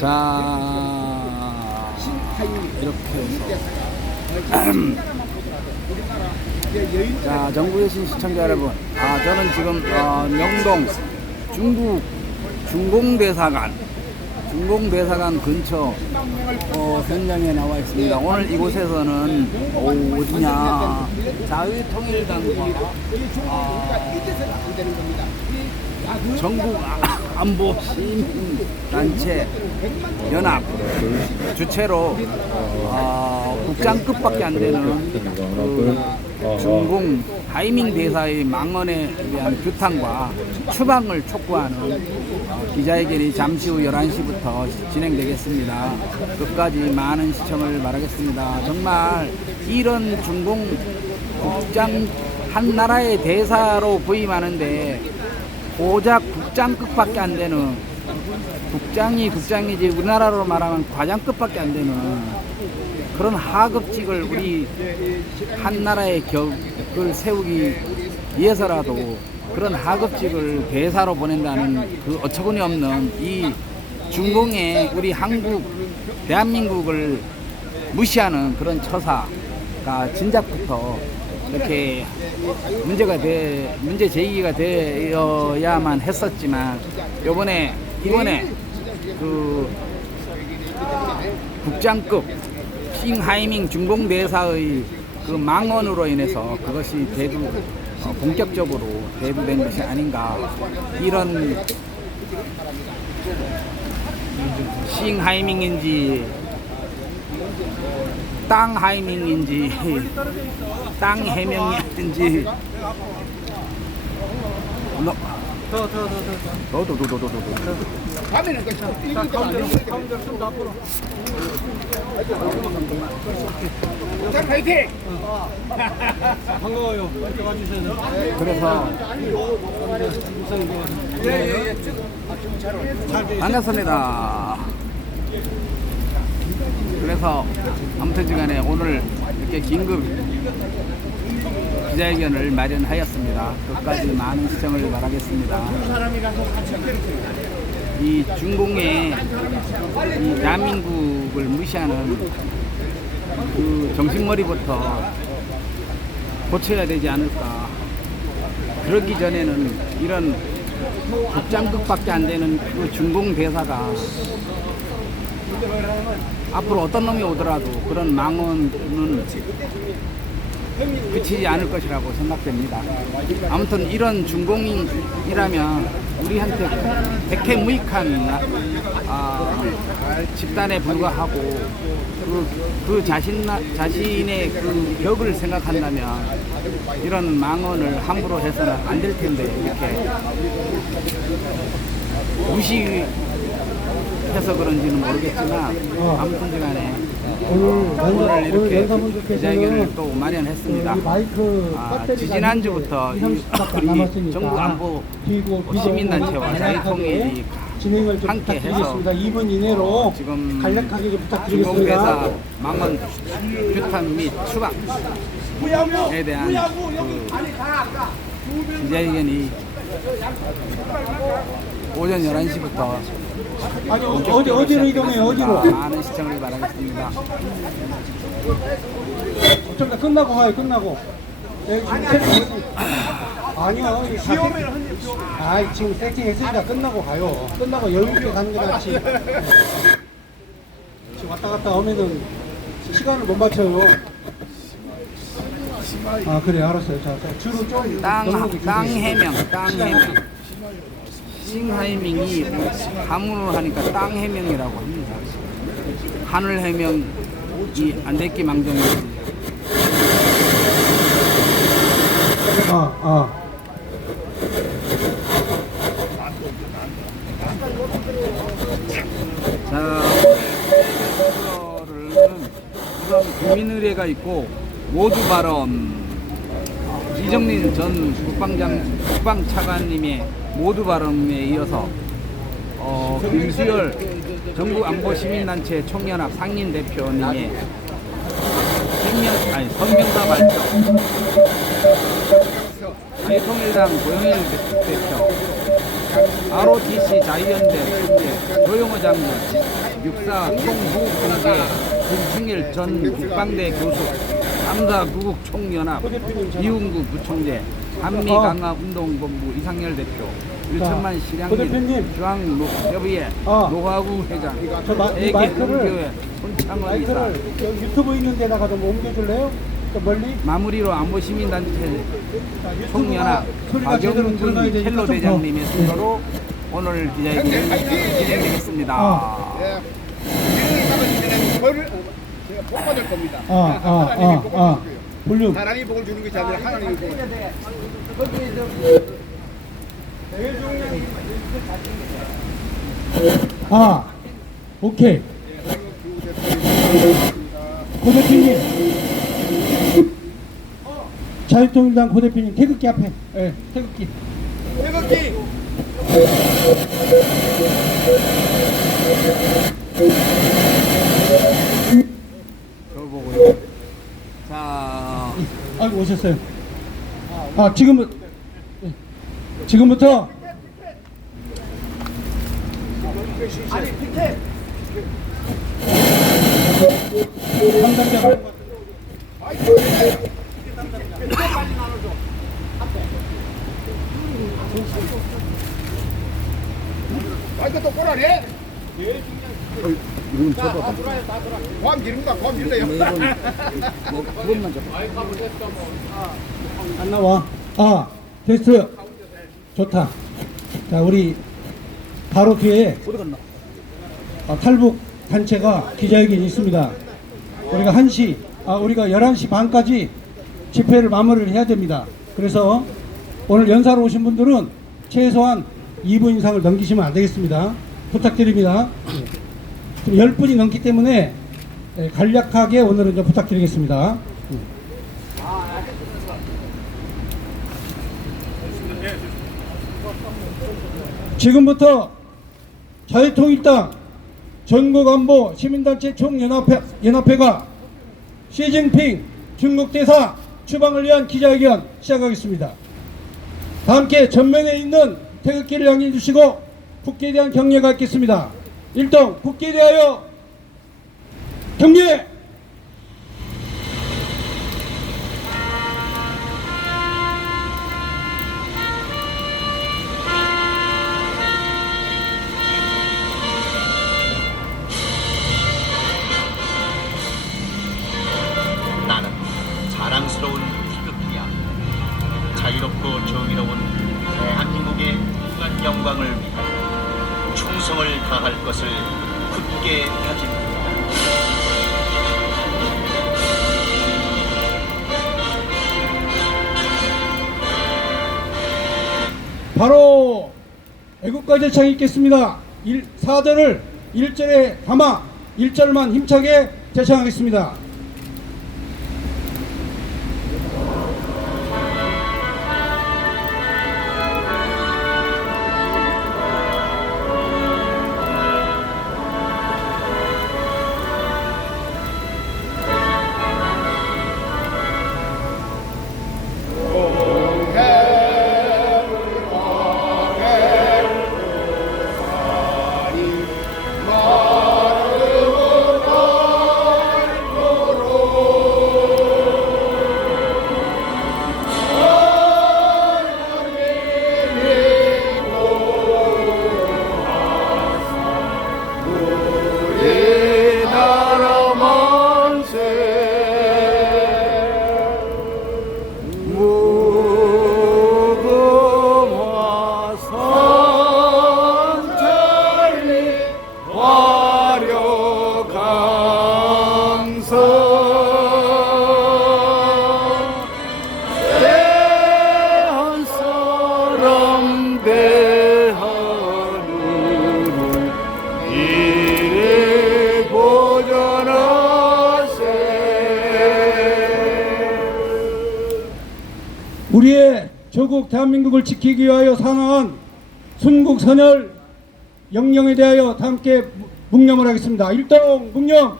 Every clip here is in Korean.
자, 이렇게 해서 자, 전국에 계신 시청자 여러분, 저는 지금 명동 중국 중공대사관 근처 현장에 나와 있습니다. 오늘 이곳에서는 어디냐, 자유통일당과 전국 안보 시민단체 연합 주체로 국장급밖에 안 되는 중공 하이밍 대사의 망언에 대한 규탄과 추방을 촉구하는 기자회견이 잠시 후 11시부터 진행되겠습니다. 끝까지 많은 시청을 바라겠습니다. 정말 이런 중공 국장, 한 나라의 대사로 부임하는데 고작 국장급밖에 안 되는, 국장이지 우리나라로 말하면 과장급밖에 안 되는 그런 하급직을 우리 한 나라의 격을 세우기 위해서라도 그런 하급직을 대사로 보낸다는 그 어처구니 없는 이 중공의 우리 한국 대한민국을 무시하는 그런 처사가 진작부터 이렇게 문제 제기가 되어야만 했었지만 이번에 그 국장급 싱하이밍 중공대사의 그 망언으로 인해서 그것이 본격적으로 대두된 것이 아닌가. 이런 싱하이밍인지 땅하이밍인지 땅해명인지 가면은 가운데 좀 더 앞으로. 자, 파이팅! 반가워요. 이렇게 와주셔서. 그래서 반갑습니다. 그래서 아무튼간에 오늘 이렇게 긴급 기자회견을 마련하였습니다. 끝까지 많은 시청을 바라겠습니다. 이 중공의 이 대한민국을 무시하는 그 정신머리부터 고쳐야 되지 않을까. 그러기 전에는 이런 국장급밖에 안 되는 그 중공 대사가 앞으로 어떤 놈이 오더라도 그런 망언은 그치지 않을 것이라고 생각됩니다. 아무튼 이런 중공이라면 우리한테 백해무익한 집단에 불과하고 그 자신의 그 격을 생각한다면 이런 망언을 함부로 해서는 안 될 텐데 이렇게 무시해서 그런지는 모르겠지만 아무튼 간에 오늘 이렇게 기자회견을 또 마련했습니다. 지지난주부터 우리 전국 안보 시민단체와 자유통일이 함께 해서 2분 이내로 지금 간략하게 부탁드리겠습니다. 중공대사 망언 규탄 및 추방에 대한 그 기자회견이 오전 11시부터 아니 어디로 이동해요? 어디로? 많은 시청을 바라겠습니다. 좀 이따 끝나고 가요. 끝나고. 네, 아니요. 지금 세팅했으니까 끝나고 가요. 끝나고 여유있게 가는 게 낫지. 지금 왔다 갔다 하면은 시간을 못 맞춰요. 그래 알았어요. 자 주로 좀 땅 해명 싱하이밍이 가문으로 하니까 땅 해명이라고 합니다. 하늘 해명이 안 됐기 망정이지. 자, 우선 국민의례가 있고 모두 발언, 이정민 전 국방차관님의 모두 발언에 이어서 김수열 전국안보시민단체 총연합 상임대표님의 성명사 발표, 자유통일당 고영일 대표, ROTC 자유연대 총재 조영호 장군, 육사 총무국공재 김충일 전 국방대 교수, 3사 구국총연합 이웅구 부총재, 한미강화운동본부 이상열 대표, 일천만 실향민 대표님. 중앙협의회 아. 노화구 회장, 저 이 마이크를 세계흥교회 손창원 이사. 마이크를 여기 유튜브 있는 데다가 좀 옮겨줄래요? 좀 멀리? 마무리로 안보시민단체 유튜브가 총연합 소리가 제대로 박영근 들어가야 되니까 헬로 좀 대장님의 더. 순서로 오늘 기자회견이 진행되겠습니다. 아. 이를 가면 벌을 제가 복 받을 겁니다. 하나님이 복을 아. 주실 거예요. 볼륨. 하나님이 복을 주는 것이 아니라 하나님이 복을. 아, 오케이. 고 대표님. 자유통일당 고 대표님 태극기 앞에. 예, 태극기. 태극기. 저를 보고요. 자, 아이고 오셨어요. 아, 지금부터 담당자 마이크 또 꼬라네. 이건 쳐봐. 고함 기릅니다. 고함 길래요. 그것만 줘. 안 나와. 아, 됐어요. 좋다. 자, 우리 바로 뒤에 어디 갔나? 탈북 단체가 기자회견이 있습니다. 우리가 우리가 11시 반까지 집회를 마무리를 해야 됩니다. 그래서 오늘 연사로 오신 분들은 최소한 2분 이상을 넘기시면 안 되겠습니다. 부탁드립니다. 지금 10분이 넘기 때문에 간략하게 오늘은 좀 부탁드리겠습니다. 지금부터 자유통일당 전국안보 시민단체 총연합회가 시진핑 중국 대사 추방을 위한 기자회견 시작하겠습니다. 다 함께 전면에 있는 태극기를 향해 주시고 국기에 대한 경례가 있겠습니다. 1등 국기에 대하여 경례! 나는 자랑스러운 태극기야. 자유롭고 정의로운 대한민국의 무한 영광을 위하여 충성을 다할 것을 굳게 다짐한다. 바로 애국가 제창이 있겠습니다. 4절을 1절에 담아 1절만 힘차게 제창하겠습니다. 우리의 조국 대한민국을 지키기 위하여 사나운 순국선열 영령에 대하여 다 함께 묵념을 하겠습니다. 일동 묵념.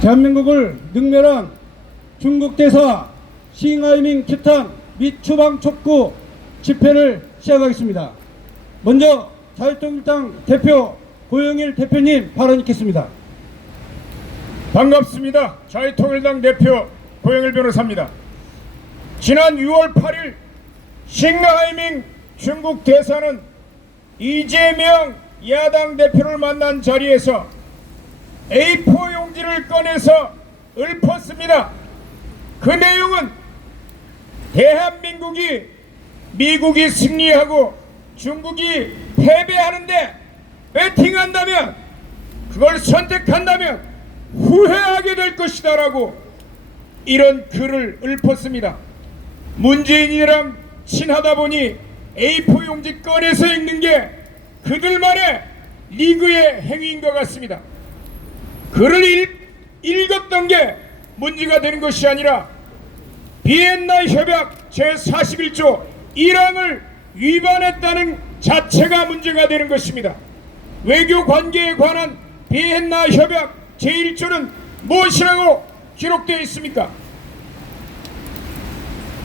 대한민국을 능멸한 중국 대사 싱하이밍 규탄 및 추방 촉구 집회를 시작하겠습니다. 먼저 자유통일당 대표 고영일 대표님 발언 있겠습니다. 반갑습니다. 자유통일당 대표 고영일 변호사입니다. 지난 6월 8일 싱하이밍 중국 대사는 이재명 야당 대표를 만난 자리에서 A4 용지를 꺼내서 읊었습니다. 그 내용은 대한민국이 미국이 승리하고 중국이 패배하는데 배팅한다면, 그걸 선택한다면 후회하게 될 것이다 라고 이런 글을 읊었습니다. 문재인이랑 친하다 보니 A4 용지 꺼내서 읽는 게 그들만의 리그의 행위인 것 같습니다. 글을 읽었던 게 문제가 되는 것이 아니라 비엔나 협약 제41조 1항을 위반했다는 자체가 문제가 되는 것입니다. 외교 관계에 관한 비엔나 협약 제1조는 무엇이라고 기록되어 있습니까?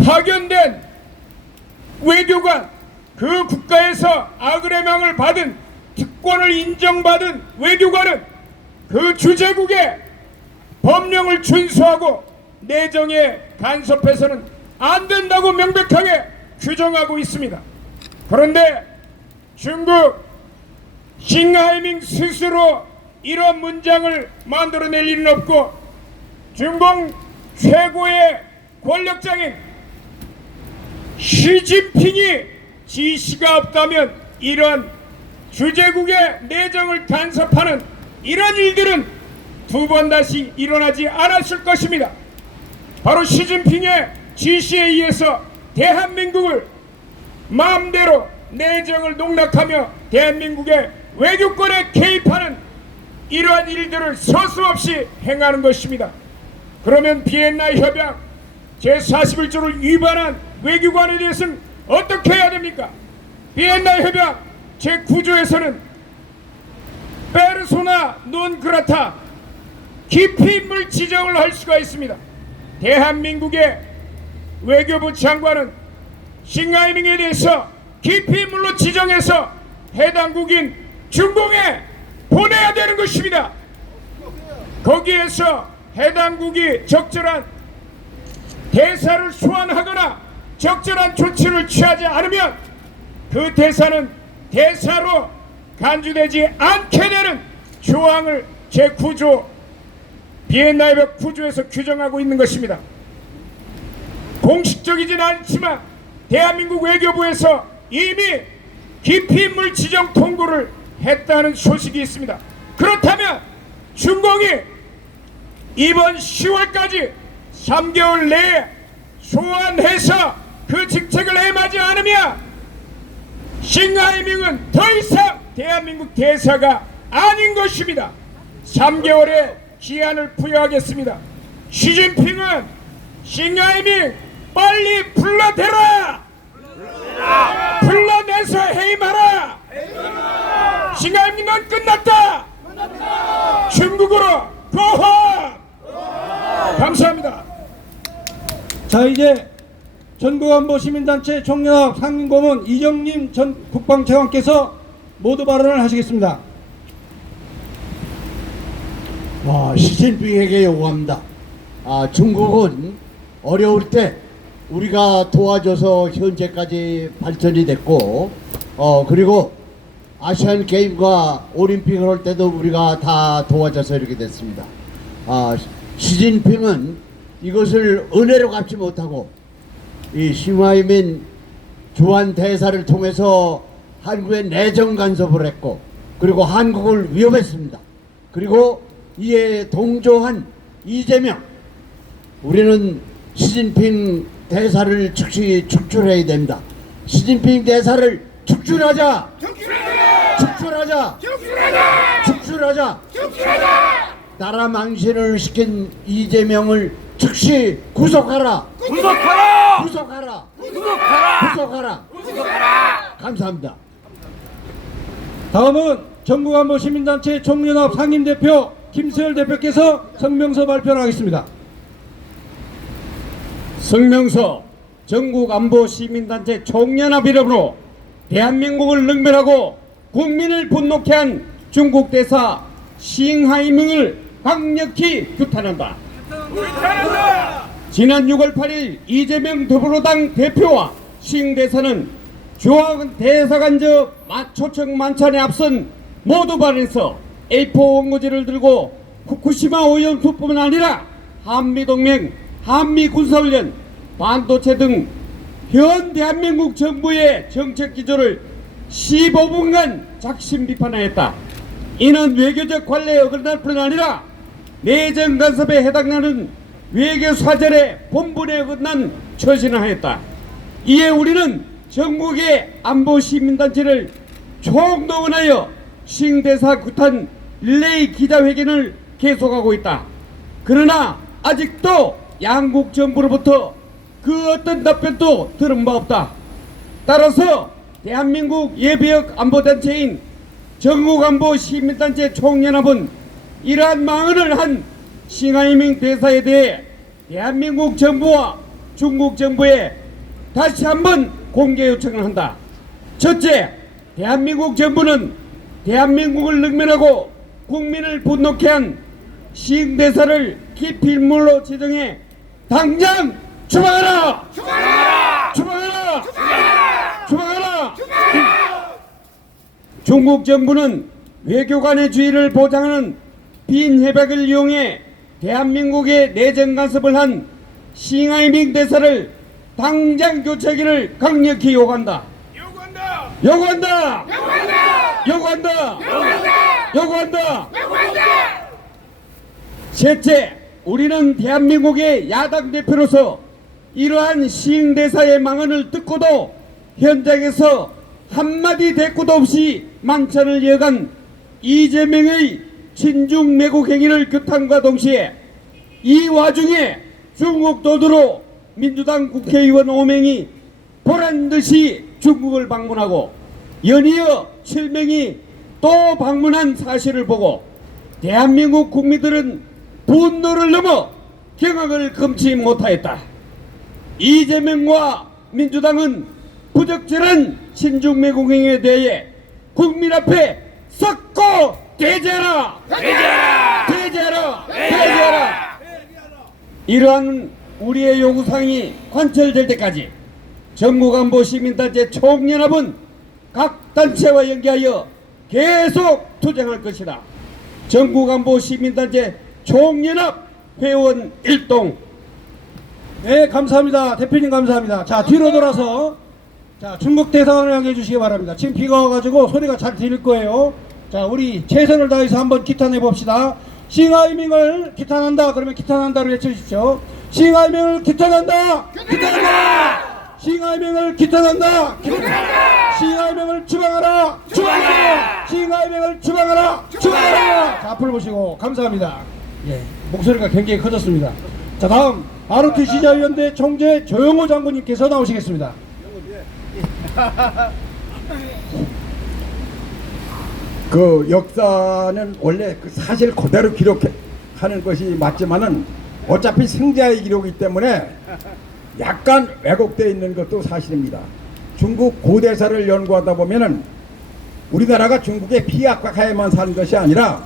파견된 외교관, 그 국가에서 아그레망을 받은, 특권을 인정받은 외교관은 그 주재국의 법령을 준수하고 내정에 간섭해서는 안 된다고 명백하게 규정하고 있습니다. 그런데 중국 싱하이밍 스스로 이런 문장을 만들어낼 일은 없고, 중공 최고의 권력장인 시진핑이 지시가 없다면 이런 주재국의 내정을 간섭하는 이런 일들은 두 번 다시 일어나지 않았을 것입니다. 바로 시진핑의 지시에 의해서 대한민국을 마음대로 내정을 농락하며 대한민국의 외교권에 개입하는 이러한 일들을 서슴없이 행하는 것입니다. 그러면 비엔나 협약 제41조를 위반한 외교관에 대해서는 어떻게 해야 됩니까? 비엔나 협약 제9조에서는 페르소나 논 그라타, 기피인물 지정을 할 수가 있습니다. 대한민국의 외교부 장관은 싱하이밍에 대해서 기피인물로 지정해서 해당국인 중공에 보내야 되는 것입니다. 거기에서 해당국이 적절한 대사를 소환하거나 적절한 조치를 취하지 않으면 그 대사는 대사로 간주되지 않게 되는 조항을 제9조 비엔나 협약 9조에서 규정하고 있는 것입니다. 공식적이진 않지만 대한민국 외교부에서 이미 기피인물 지정 통보를 했다는 소식이 있습니다. 그렇다면 중공이 이번 10월까지 3개월 내에 소환해서 그 직책을 행하지 않으면 싱하이밍은 더 이상 대한민국 대사가 아닌 것입니다. 3개월의 기한을 부여하겠습니다. 시진핑은 싱하이밍 빨리 불러대라! 불러내서 해임하라! 싱하이밍 넌 끝났다! 중국으로 고함! 감사합니다. 자, 이제 전국안보 시민단체 총연합 상임고문 이정림 전 국방차관께서 모두 발언을 하시겠습니다. 시진핑에게 요구합니다. 중국은 어려울 때 우리가 도와줘서 현재까지 발전이 됐고, 그리고 아시안 게임과 올림픽을 할 때도 우리가 다 도와줘서 이렇게 됐습니다. 시진핑은 이것을 은혜로 갚지 못하고 이 싱하이밍 주한 대사를 통해서 한국에 내정 간섭을 했고, 그리고 한국을 위협했습니다. 그리고 이에 동조한 이재명, 우리는 시진핑 대사를 즉시 축출해야 됩니다. 시진핑 대사를 축출하자! 축출하자! 축출하자! 나라 망신을 시킨 이재명을 즉시 구속하라! 구속하라! 구속하라! 구속하라! 구속하라! 감사합니다. 다음은 전국안보 시민단체 총연합 상임대표 김수열 대표께서 성명서 발표를 하겠습니다. 성명서 전국안보시민단체 총연합 이름으로 대한민국을 능멸하고 국민을 분노케 한 중국 대사 싱하이밍을 강력히 규탄한다. 지난 6월 8일 이재명 더불어당 대표와 싱 대사는 주한 대사관저 초청 만찬에 앞선 모두 발언에서 A4 원고지를 들고 후쿠시마 오염수뿐만 아니라 한미동맹, 한미군사훈련, 반도체 등 현 대한민국 정부의 정책 기조를 15분간 작심 비판하였다. 이는 외교적 관례에 어긋날 뿐 아니라 내정 간섭에 해당하는 외교 사절의 본분에 어긋난 처신을 하였다. 이에 우리는 전국의 안보 시민단체를 총동원하여 싱대사 구탄 릴레이 기자회견을 계속하고 있다. 그러나 아직도 양국 정부로부터 그 어떤 답변도 들은 바 없다. 따라서 대한민국 예비역 안보단체인 전국안보 시민단체 총연합은 이러한 망언을 한 싱하이밍 대사에 대해 대한민국 정부와 중국 정부에 다시 한번 공개 요청을 한다. 첫째, 대한민국 정부는 대한민국을 능멸하고 국민을 분노케 한 싱 대사를 기필물로 지정해 당장 추방하라! 추방하라! 추방하라! 추방하라! 추방하라! 중국 정부는 외교관의 주의를 보장하는 빈 해박을 이용해 대한민국의 내정 간섭을 한 싱하이밍 대사를 당장 교체하기를 강력히 요구한다. 요구한다! 요구한다! 요구한다! 요구한다! 요구한다! 셋째, 우리는 대한민국의 야당 대표로서 이러한 싱 대사의 망언을 듣고도 현장에서 한마디 대꾸도 없이 만찬을 이어간 이재명의 친중 매국 행위를 규탄과 동시에 이 와중에 중국 도두로 민주당 국회의원 5명이 보란듯이 중국을 방문하고 연이어 7명이 또 방문한 사실을 보고 대한민국 국민들은 분노를 넘어 경악을 금치 못하였다. 이재명과 민주당은 부적절한 친중 매국 행위에 대해 국민 앞에 썩고 대제하라! 대제하라! 대제하라! 대제하라! 이러한 우리의 요구사항이 관철될 때까지 전국안보 시민단체 총연합은 각 단체와 연계하여 계속 투쟁할 것이다. 전국안보 시민단체 총연합 회원 일동. 네, 감사합니다. 대표님 감사합니다. 자, 뒤로 돌아서 자, 중국 대사관을 향해 주시기 바랍니다. 지금 비가 와가지고 소리가 잘 들릴 거예요. 자, 우리 최선을 다해서 한번 기탄해 봅시다. 싱하이밍을 기탄한다. 그러면 기탄한다로 외쳐주십시오. 싱하이밍을 기탄한다. 기탄한다. 싱하이밍을 기탄한다. 기탄한다. 싱하이밍을 추방하라. 추방하라. 싱하이밍을 추방하라. 추방하라. 자, 앞을 보시고 감사합니다. 예, 목소리가 굉장히 커졌습니다. 자, 다음 아르트 시자위원회 총재 조영호 장군님께서 나오시겠습니다. 그 역사는 원래 그 사실 그대로 기록하는 것이 맞지만은 어차피 승자의 기록이기 때문에 약간 왜곡되어 있는 것도 사실입니다. 중국 고대사를 연구하다 보면은 우리나라가 중국의 피약하에만 산 것이 아니라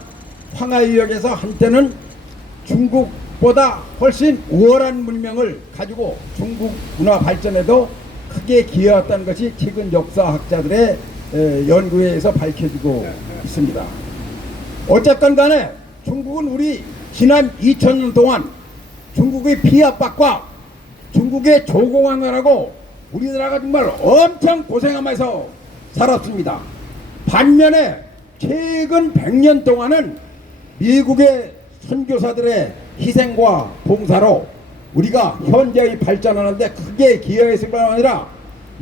황하이역에서 한때는 중국보다 훨씬 우월한 문명을 가지고 중국 문화 발전에도 크게 기여했다는 것이 최근 역사학자들의 연구에서 밝혀지고 있습니다. 어쨌든 간에 중국은 우리 지난 2000년 동안 중국의 피압박과 중국의 조공하느라고 우리나라가 정말 엄청 고생하면서 살았습니다. 반면에 최근 100년 동안은 미국의 선교사들의 희생과 봉사로 우리가 현재의 발전하는데 크게 기여했을 뿐 아니라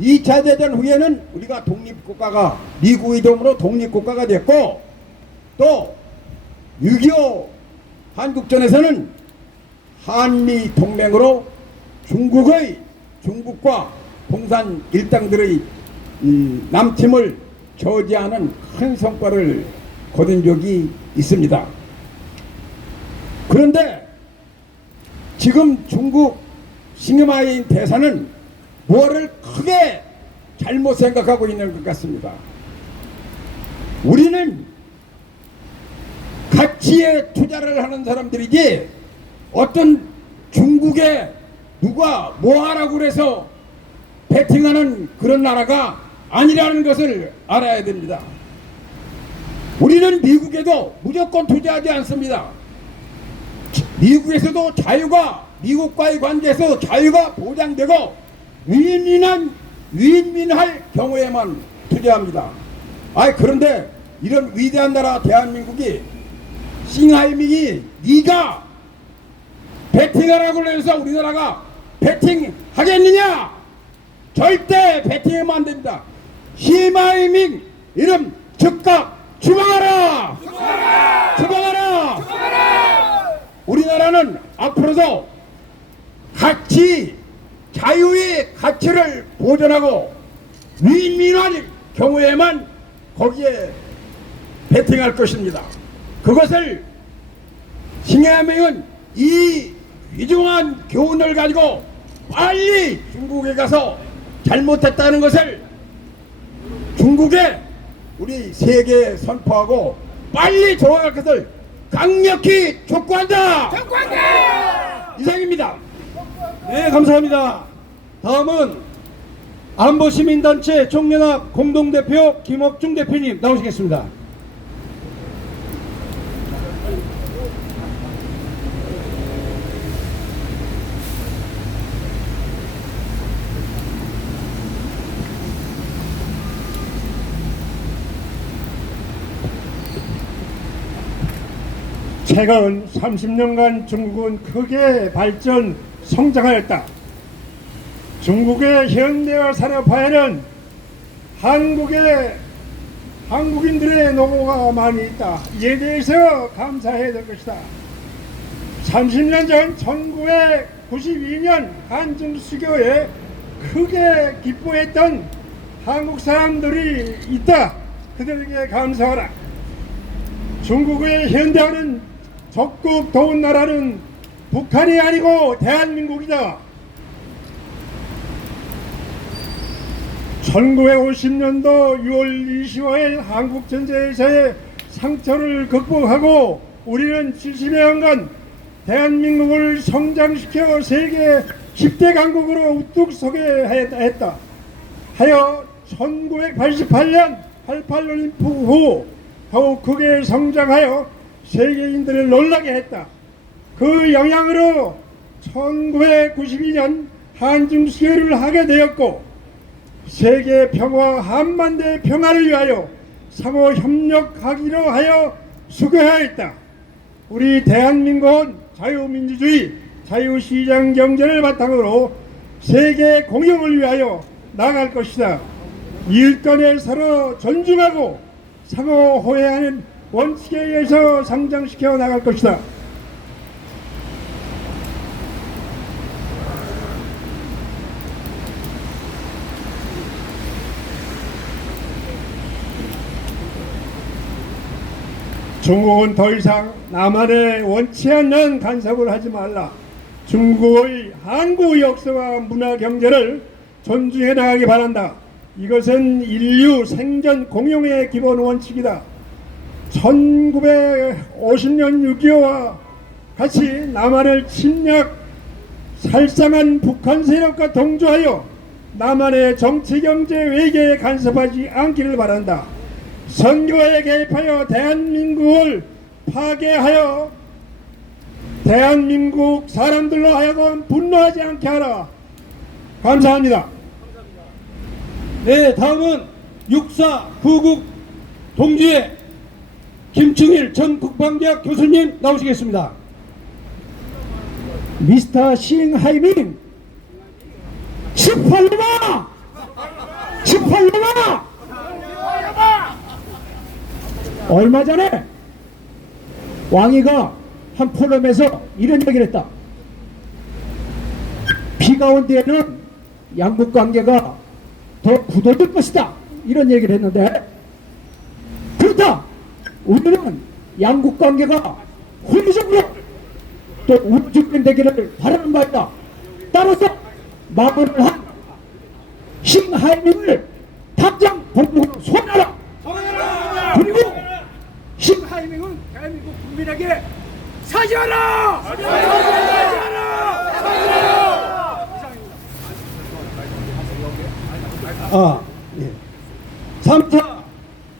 2차 대전 후에는 우리가 독립국가가 미국의 도움으로 독립국가가 됐고 또 6.25 한국전에서는 한미 동맹으로 중국과 공산 일당들의 남침을 저지하는 큰 성과를 거둔 적이 있습니다. 그런데 지금 중국 싱하이민 대사는 뭐를 크게 잘못 생각하고 있는 것 같습니다. 우리는 가치에 투자를 하는 사람들이지 어떤 중국에 누가 뭐 하라고 그래서 베팅하는 그런 나라가 아니라는 것을 알아야 됩니다. 우리는 미국에도 무조건 투자하지 않습니다. 미국에서도 자유가, 미국과의 관계에서 자유가 보장되고 윈윈할 경우에만 투자합니다. 그런데 이런 위대한 나라 대한민국이 싱하이민이 네가 베팅하라고 해서 우리나라가 베팅하겠느냐? 절대 베팅하면 안 됩니다. 싱하이민 이름 즉각 추방하라! 추방하라! 우리나라는 앞으로도 자유의 가치를 보존하고 윈윈할 경우에만 거기에 베팅할 것입니다. 그것을 싱하이민은 이 위중한 교훈을 가지고 빨리 중국에 가서 잘못했다는 것을 중국에 우리 세계에 선포하고 빨리 돌아갈 것을 강력히 촉구한다. 이상입니다. 네, 감사합니다. 다음은 안보시민단체 총연합 공동대표 김옥중 대표님 나오시겠습니다. 최근 30년간 중국은 크게 발전, 성장하였다. 중국의 현대화 산업화에는 한국인들의 노고가 많이 있다. 이에 대해서 감사해야 될 것이다. 30년 전 1992년 한중 수교에 크게 기뻐했던 한국 사람들이 있다. 그들에게 감사하라. 중국의 현대화는 적극 도운 나라는 북한이 아니고 대한민국이다. 1950년도 6월 25일 한국전쟁에서의 상처를 극복하고 우리는 70여년간 대한민국을 성장시켜 세계 10대 강국으로 우뚝 서게 했다. 하여 1988년 88 올림픽 후 더욱 크게 성장하여 세계인들을 놀라게 했다. 그 영향으로 1992년 한중 수교를 하게 되었고 세계 평화 한반도의 평화를 위하여 상호 협력하기로 하여 수교하였다. 우리 대한민국은 자유민주주의, 자유시장 경제를 바탕으로 세계 공영을 위하여 나아갈 것이다. 이웃 간에 서로 존중하고 상호 호혜하는 원칙에 의해서 성장시켜 나갈 것이다. 중국은 더 이상 남한에 원치 않는 간섭을 하지 말라. 중국의 한국 역사와 문화 경제를 존중해 나가기 바란다. 이것은 인류 생존 공용의 기본 원칙이다. 1950년 6.25와 같이 남한을 침략 살상한 북한 세력과 동조하여 남한의 정치, 경제, 외교에 간섭하지 않기를 바란다. 선거에 개입하여 대한민국을 파괴하여 대한민국 사람들로 하여금 분노하지 않게 하라. 감사합니다. 네, 다음은 육사 구국 동지회 김충일 전 국방대학 교수님 나오시겠습니다. 미스터 싱하이민 18년아! 18년아! 얼마 전에 왕이가 한 포럼에서 이런 얘기를 했다. 비가 온 뒤에는 양국 관계가 더 굳어질 것이다. 이런 얘기를 했는데 그렇다. 우리는 양국 관계가 호의적으로 또 우주변되기를 바라는 바이다. 따라서 마음을 한 싱하이밍을 당장 본국으로 소환하라. 그리고 싱하이밍은 대한민국 국민에게 사죄하라. 예. 3차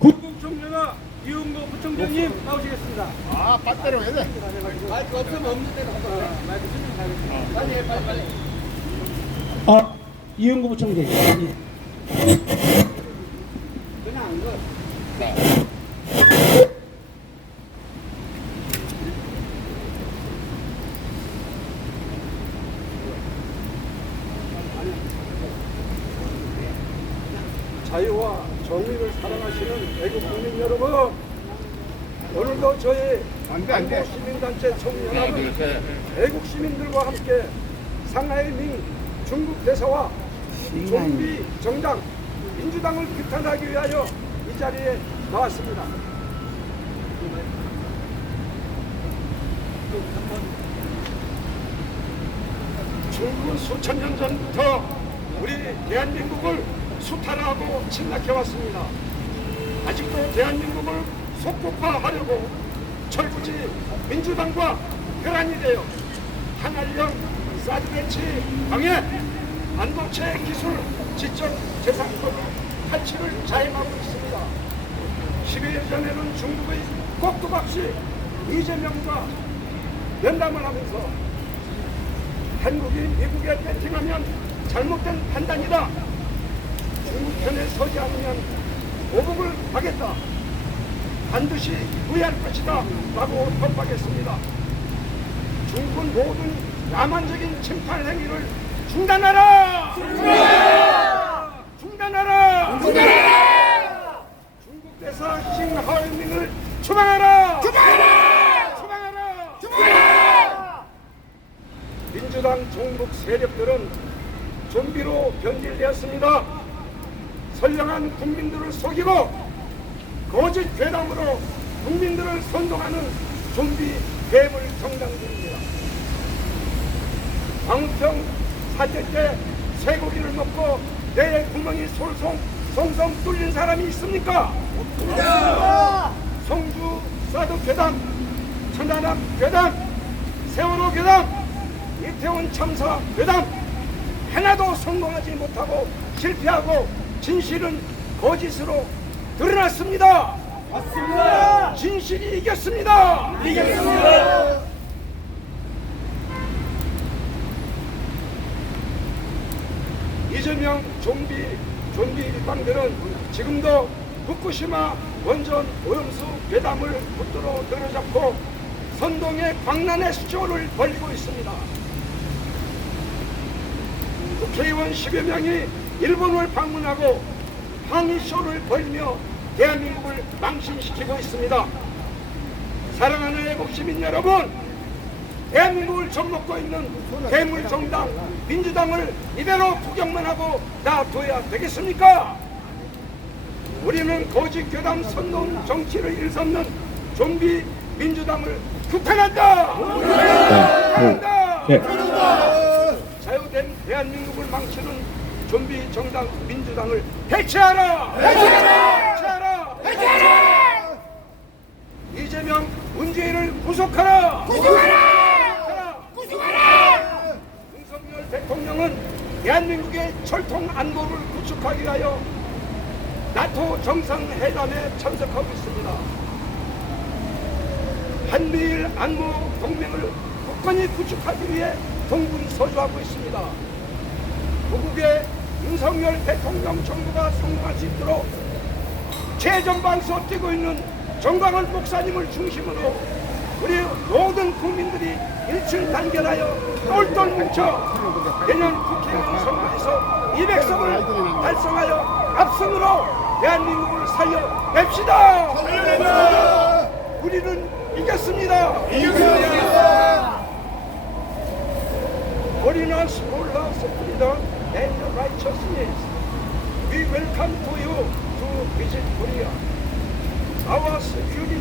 국정조가 이은거 부총장님 나오시겠습니다. 아, 빠따로 해야 돼. 이은구 부총장. 예. 자유와 정의를 사랑하시는 애국 국민 여러분, 오늘도 저희 한국 시민단체 청년은 애국 시민들과 함께 상하이밍 중국 대사와 좀비 정당 민주당을 규탄하기 위하여 이 자리에 나왔습니다. 중국은 수천 년 전부터 우리 대한민국을 수탈하고 침략해왔습니다. 아직도 대한민국을 속국화하려고 철부지 민주당과 혈안이 되어 탄알령, 사드배치, 방해, 반도체 기술, 지적 재산권 탈취를 자행하고 있습니다. 12일 전에는 중국의 꼭두각시 이재명과 면담을 하면서 한국이 미국에 배팅하면 잘못된 판단이다. 중국 편에 서지 않으면 보복을 하겠다. 반드시 후회할 것이다. 라고 협박했습니다. 중국은 모든 야만적인 침탈 행위를 중단하라! 중단하라! 중국 대사 싱하이밍을 추방하라! 추방하라! 민주당 종북 세력들은 좀비로 변질되었습니다. 선량한 국민들을 속이고 거짓 괴담으로 국민들을 선동하는 좀비 괴물 정당들입니다. 광평 사태 때 쇠고기를 먹고 뇌에 구멍이 송송 뚫린 사람이 있습니까? 성주 사드 괴담, 천안함 괴담, 세월호 괴담, 이태원 참사 괴담 하나도 성공하지 못하고 실패하고 진실은 거짓으로 드러났습니다. 맞습니다. 진실이 이겼습니다. 이재명 좀비 일방들은 지금도 후쿠시마 원전 오염수 괴담을 붙들어 들어잡고 선동의 광란의 수조를 벌이고 있습니다. 국회의원 10여 명이 일본을 방문하고 항의쇼를 벌이며 대한민국을 망신시키고 있습니다. 사랑하는 애국시민 여러분, 대한민국을 접먹고 있는 괴물정당 민주당을 이대로 구경만 하고 놔둬야 되겠습니까? 우리는 거짓 괴담 선동 정치를 일삼는 좀비 민주당을 규탄한다! 자유된 대한민국을 망치는 좀비 정당 민주당을 해체하라! 이재명, 문재인을 구속하라! 윤석열 대통령은 대한민국의 철통 안보를 구축하기 위하여 나토 정상회담에 참석하고 있습니다. 한미일 안보 동맹을 굳건히 구축하기 위해 동분서주하고 있습니다. 조국의 윤석열 대통령 정부가 성공할 수 있도록 최전방서 뛰고 있는 정광훈 목사님을 중심으로 우리 모든 국민들이 일출단결하여 똘똘 뭉쳐 내년 국회의원 선거에서 200석을 달성하여 압승으로 대한민국을 살려냅시다. 우리는 이겼습니다. Foreigners who love freedom and righteousness, we welcome to you to visit Korea. Our security,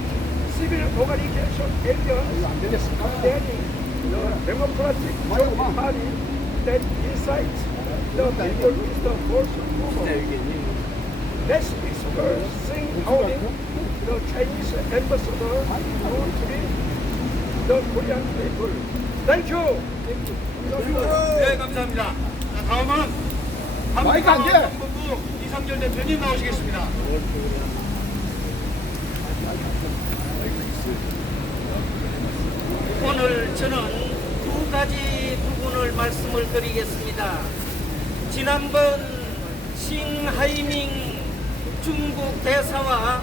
civil organization, alliance, standing democratic party that incites the people with the force of power. Let's disperse sing holding the Chinese ambassador to treat the Korean people. Thank you. 네, 감사합니다. 자, 다음은 한국정부 이상열 대표님 나오시겠습니다. 오늘 저는 두 가지 부분을 말씀을 드리겠습니다. 지난번 싱하이밍 중국 대사와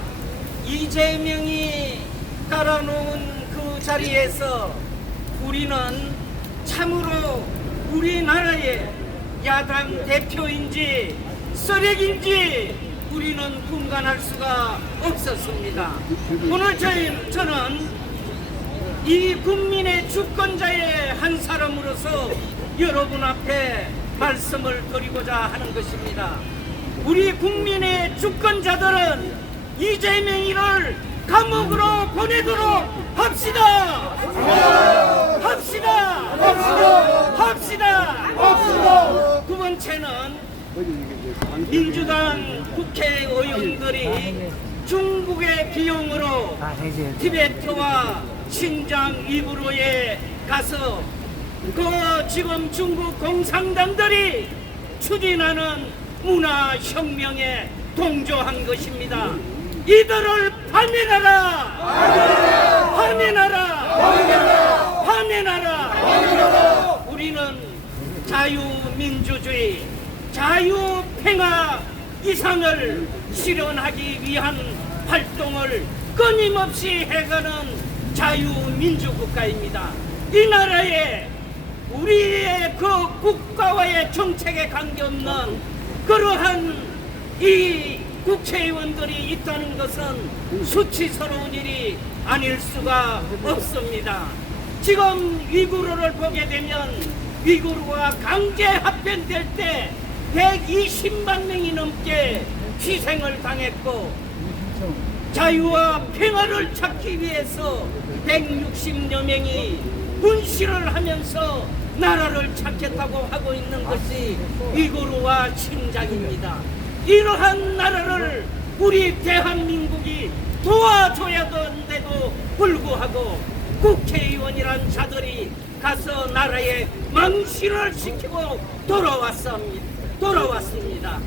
이재명이 깔아놓은 그 자리에서 우리는 참으로 우리나라의 야당 대표인지 쓰레기인지 우리는 분간할 수가 없었습니다. 오늘 저는 이 국민의 주권자의 한 사람으로서 여러분 앞에 말씀을 드리고자 하는 것입니다. 우리 국민의 주권자들은 이재명이를 감옥으로 보내도록 합시다. 두 번째는 민주당 국회의원들이 중국의 비용으로 티베트와 신장 위구르에 가서 지금 중국 공산당들이 추진하는 문화혁명에 동조한 것입니다. 이들을 파면하라. 우리는 자유민주주의, 자유평화 이상을 실현하기 위한 활동을 끊임없이 해가는 자유민주국가입니다. 이 나라에 우리의 그 국가와의 정책에 관계없는 그러한 이 국회의원들이 있다는 것은 수치스러운 일이 아닐 수가 없습니다. 지금 위구르를 보게 되면 위구르가 강제 합병될 때 120만 명이 넘게 희생을 당했고 자유와 평화를 찾기 위해서 160여 명이 분실을 하면서 나라를 찾겠다고 하고 있는 것이 위구르와 신장입니다. 이러한 나라를 우리 대한민국이 도와줘야 되는데도 불구하고 국회의원이란 자들이 가서 나라에 망신을 시키고 돌아왔습니다.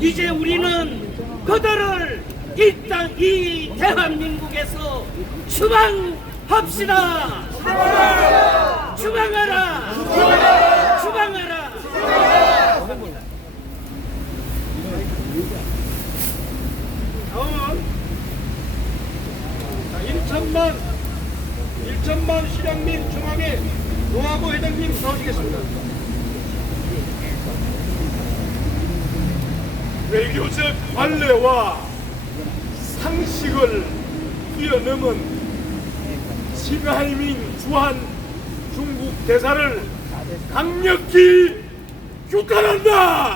이제 우리는 그들을 이 대한민국에서 추방합시다. 추방하라. 다음은 1천만 실향민 중앙회 노하고 회장님 나오시겠습니다. 외교적 관례와 상식을 뛰어넘은 싱하이밍 주한 중국 대사를 강력히 규탄한다.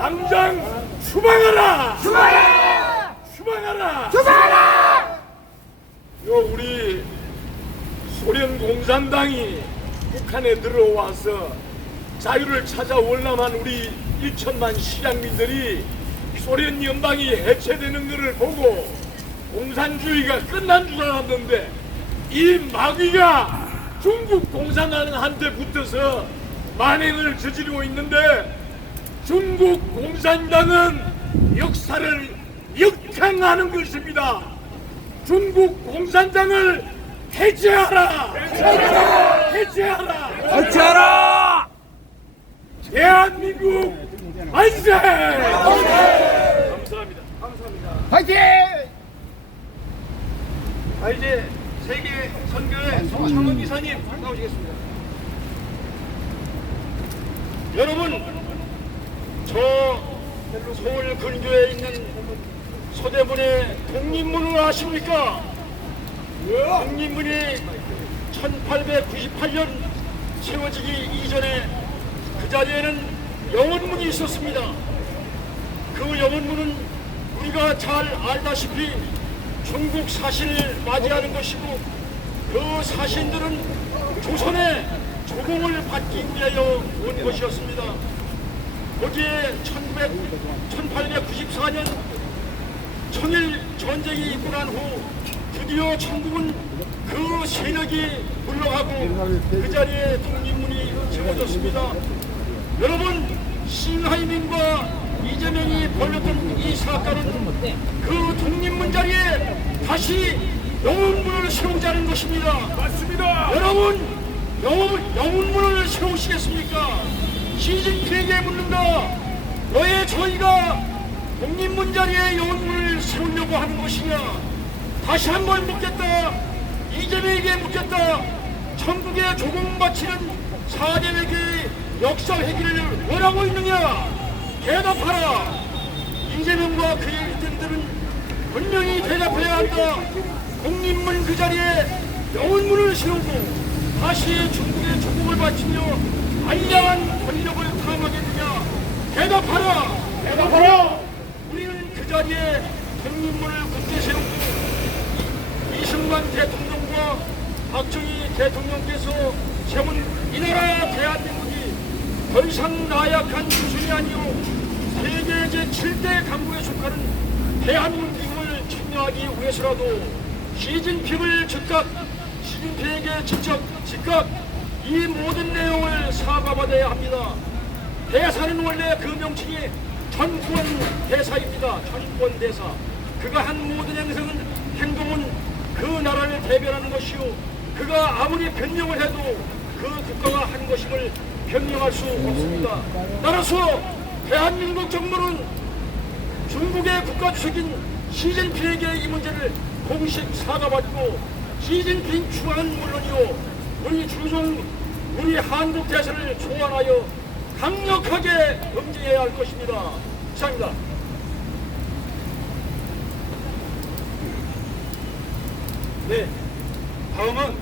당장 추방하라. 우리 소련 공산당이 북한에 들어와서 자유를 찾아 월남한 우리 1천만 실향민들이 소련 연방이 해체되는 것을 보고 공산주의가 끝난 줄 알았는데 이 마귀가 중국 공산당한테 붙어서 만행을 저지르고 있는데 중국 공산당은 역사를 역행하는 것입니다. 중국 공산당을 해체하라. 대한민국 만세! 감사합니다. 파이팅! 이제 세계 선교회 송창원 이사님 나오시겠습니다. 여러분, 저 서울 근교에 있는 서대문의 독립문을 아십니까? 독립문이 1898년 세워지기 이전에 그 자리에는 영원문이 있었습니다. 그 영원문은 우리가 잘 알다시피 중국 사신을 맞이하는 것이고 그 사신들은 조선의 조공을 받기 위하여 온 것이었습니다. 거기에 1894년 청일 전쟁이 있고 난 후 드디어 천국은 그 세력이 물러가고 그 자리에 독립문이 세워졌습니다. 여러분, 싱하이민과 이재명이 벌였던 이 사건은 그 독립문 자리에 다시 영웅문을 세우자는 것입니다. 맞습니다. 여러분, 영웅문을 세우시겠습니까? 시진핑에게 묻는다. 왜 저희가 독립문 자리에 영웅문을 세우려고 하는 것이냐? 다시 한번 묻겠다. 이재명에게 묻겠다. 천국에 조공 바치는 4대 회계의 역사 회기를 뭐라고 있느냐? 대답하라. 이재명과 그의 일등들은 분명히 대답해야 한다. 독립문 그 자리에 영웅문을 세우고 다시 중국의 조공을 바치며 안량한 권력을 탐하겠느냐? 대답하라. 대답하라. 우리는 그 자리에 독립문을 굳게 세우고 이승만 대통령과 박정희 대통령께서 세운 이 나라 대한민국이 더 이상 나약한 조선이 아니오 세계 제7대 강국에 속하는 대한민국을 청량하기 위해서라도 시진핑에게 직접 이 모든 내용을 사과받아야 합니다. 대사는 원래 그 명칭이 전권 대사입니다. 전권 대사. 그가 한 모든 행동은 그 나라를 대변하는 것이요, 그가 아무리 변명을 해도 그 국가가 한 것임을 변명할 수 없습니다. 따라서 대한민국 정부는 중국의 국가주석인 시진핑에게 이 문제를 공식 사과받고 시진핑 추방은 물론이요, 우리 한국 대사를 소환하여 강력하게 응징해야 할 것입니다. 이상입니다. 네, 다음은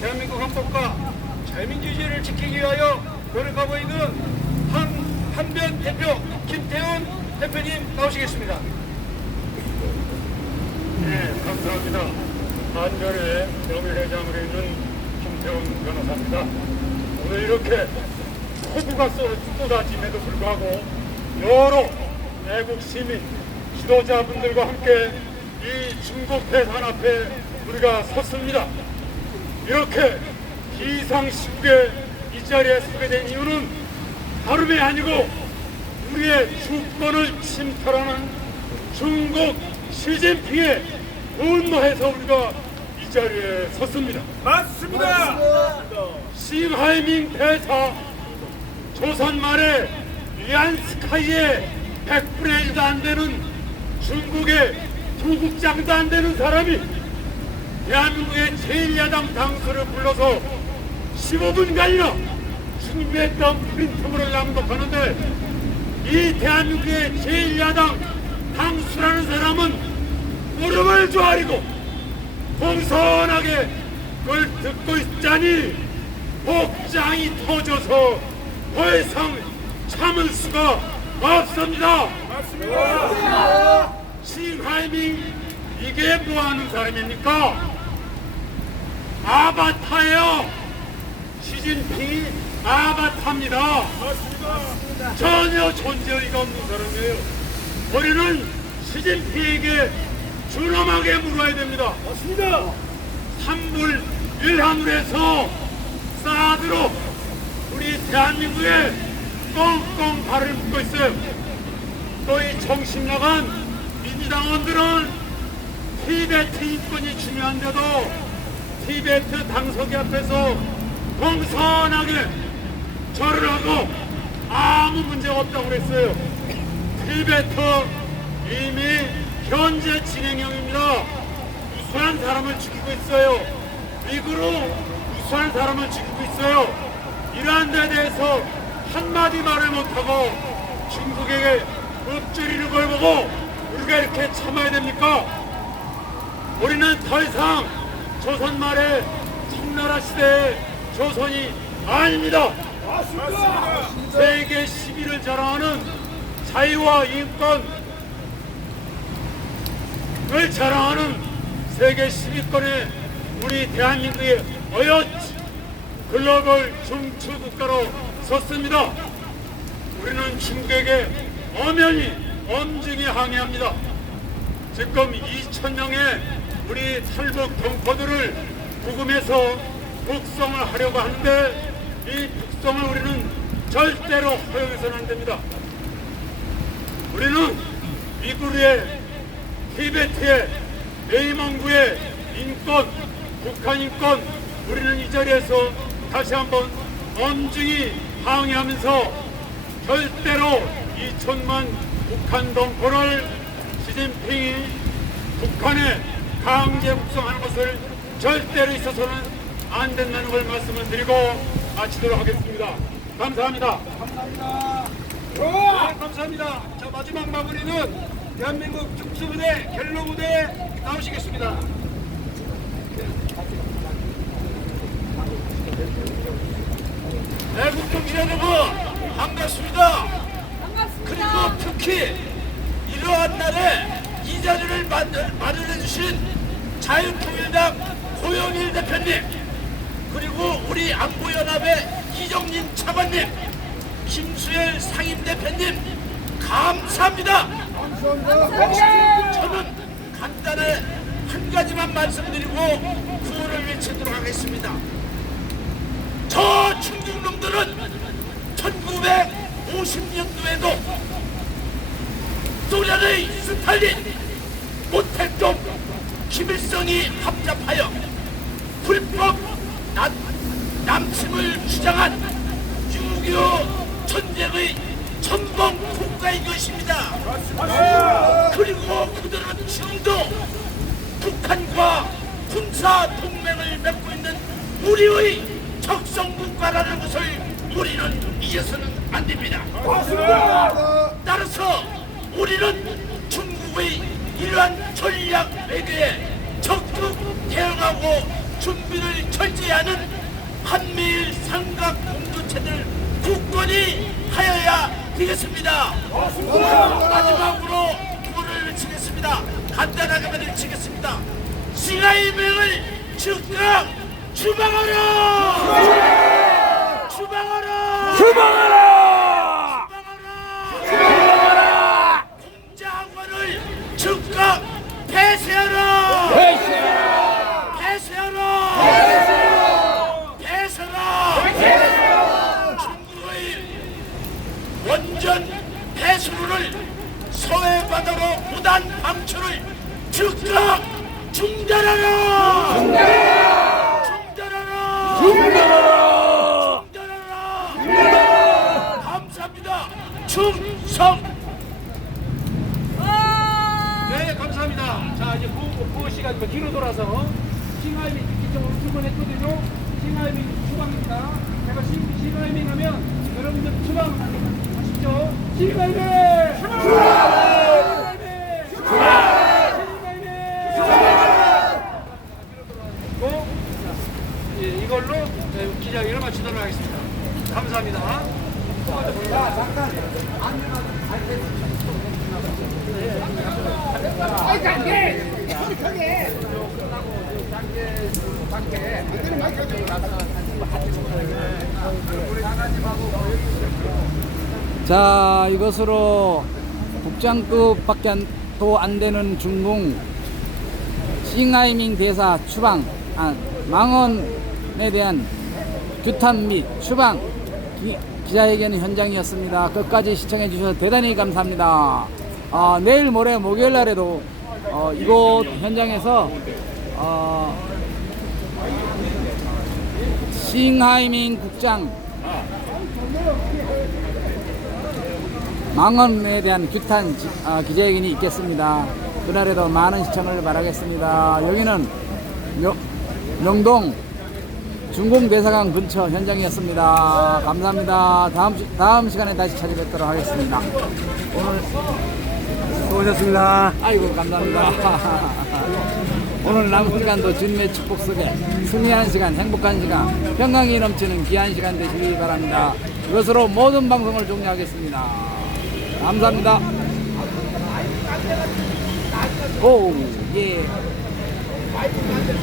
대한민국 헌법과 자유민주주의를 지키기 위하여 노력하고 있는 한변 대표 김태훈 대표님 나오시겠습니다. 네, 감사합니다. 한변의 명예회장으로 있는 김태훈 변호사입니다. 오늘 이렇게 호구가 쏟아짐에도 불구하고 여러 애국 시민, 지도자분들과 함께 이 중국 대산 앞에 우리가 섰습니다. 이렇게 비상시국에 이 자리에 서게 된 이유는 다름이 아니고 우리의 주권을 침탈하는 중국 시진핑에 분노해서 우리가 이 자리에 섰습니다. 맞습니다. 싱하이밍 대사 조선 말에 리안스카이의 100분의 1도 안 되는 중국의 부국장도 안 되는 사람이 대한민국의 제1야당 당수를 불러서 15분간이나 준비했던 프린트물을 낭독하는데 이 대한민국의 제1야당 당수라는 사람은 무릎을 조아리고 공손하게 그걸 듣고 있자니 복장이 터져서 더 이상 참을 수가 없습니다. 맞습니다. 싱하이밍 이게 뭐하는 사람입니까? 아바타예요. 시진핑이 아바타입니다. 맞습니다. 전혀 존재의가 없는 사람이에요. 우리는 시진핑에게 준엄하게 물어야 됩니다. 맞습니다. 산불 일하늘에서 사드로 우리 대한민국에 꽁꽁 발을 묶고 있어요. 또 이 정신 나간 민주당원들은 티베트 인권이 중요한데도 티베트 당서기 앞에서 공손하게 절을 하고 아무 문제가 없다고 그랬어요. 티베트 이미 현재 진행형입니다. 우수한 사람을 죽이고 있어요. 위구르 우수한 사람을 죽이고 있어요. 이러한 데 대해서 한마디 말을 못하고 중국에게 엎드리는 걸 보고 우리가 이렇게 참아야 됩니까? 우리는 더 이상 조선 말의 청나라 시대의 조선이 아닙니다. 맞습니다. 세계 10위를 자랑하는 자유와 인권을 자랑하는 세계 10위권의 우리 대한민국의 어여치 글로벌 중추 국가로 섰습니다. 우리는 중국에게 엄연히 엄중히 항의합니다. 지금 2,000명의 우리 탈북 동포들을 구금해서 북송을 하려고 하는데 이 북송을 우리는 절대로 허용해서는 안 됩니다. 우리는 위구르의, 티베트의, 내이몽구의 인권, 북한 인권, 우리는 이 자리에서 다시 한번 엄중히 항의하면서 절대로 2천만 북한 동포를 시진핑이 북한에 강제 북송하는 것을 절대로 있어서는 안 된다는 걸 말씀을 드리고 마치도록 하겠습니다. 감사합니다. 네, 감사합니다. 자, 마지막 마무리는 대한민국 특수부대 갤로부대 나오시겠습니다. 애국동지 여러분 반갑습니다. 그리고 특히 이러한 날에 이 자리를 마련해 주신 자유통일당 고영일 대표님, 그리고 우리 안보연합의 이정민 차관님, 김수열 상임대표님 감사합니다. 저는 간단히 한 가지만 말씀드리고 구호를 외치도록 하겠습니다. 저 중국 놈들은 1950년도에도 소련의 스탈린, 모택동, 김일성이 합작하여 불법 남침을 주장한 6.25 전쟁의 전범 국가인 것입니다. 그리고 그들은 지금도 북한과 군사 동맹을 맺고 있는 우리의 적성 국가라는 것을 우리는 잊어서는 안 됩니다. 따라서 우리는 중국의 이러한 전략 외교에 적극 대응하고 준비를 철저히 하는 한미일 삼각 공조체를 굳건히 하여야 되겠습니다. 마지막으로 구호를 외치겠습니다. 간단하게만 외치겠습니다. 싱하이맹을 즉각 추방하라! 추방하라! 추방하라! 추방하라! 공자학원을 즉각 폐쇄하라! 폐쇄하라! 폐쇄하라! 폐쇄하라! 폐쇄하라! 중국의 원전 폐수로를 서해 바다로 무단 방출을 즉각 중단하라! 중단하라! 중단하라! 중단하라! 감사합니다. 충성! 네, 감사합니다. 자, 이제 구호 시간 뒤로 돌아서 싱하이밍 이쪽으로 두 번 했거든요. 싱하이밍 추방입니다. 제가 싱하이밍 하면 여러분들 추방하시죠. 싱하이밍! 추방! 추방! 이걸로 기자회견을 마치도록 하겠습니다. 감사합니다. 잠깐. 자, 이것으로 국장급밖에 또 안 되는 중공 싱하이밍 대사 추방, 망언에 대한 규탄 및 추방 기자회견 현장이었습니다. 끝까지 시청해 주셔서 대단히 감사합니다. 내일 모레 목요일 날에도 이곳 현장에서 싱하이밍 국장 망언에 대한 규탄 기자회견이 있겠습니다. 그날에도 많은 시청을 바라겠습니다. 여기는 명동 중공대사관 근처 현장이었습니다. 감사합니다. 다음 시간에 다시 찾아뵙도록 하겠습니다. 오늘 수고하셨습니다. 아이고, 감사합니다. 오늘 남은 시간도 주님의 축복 속에 승리하는 시간, 행복한 시간, 평강이 넘치는 귀한 시간 되시기 바랍니다. 이것으로 모든 방송을 종료하겠습니다. 감사합니다. 오, 예. fighting under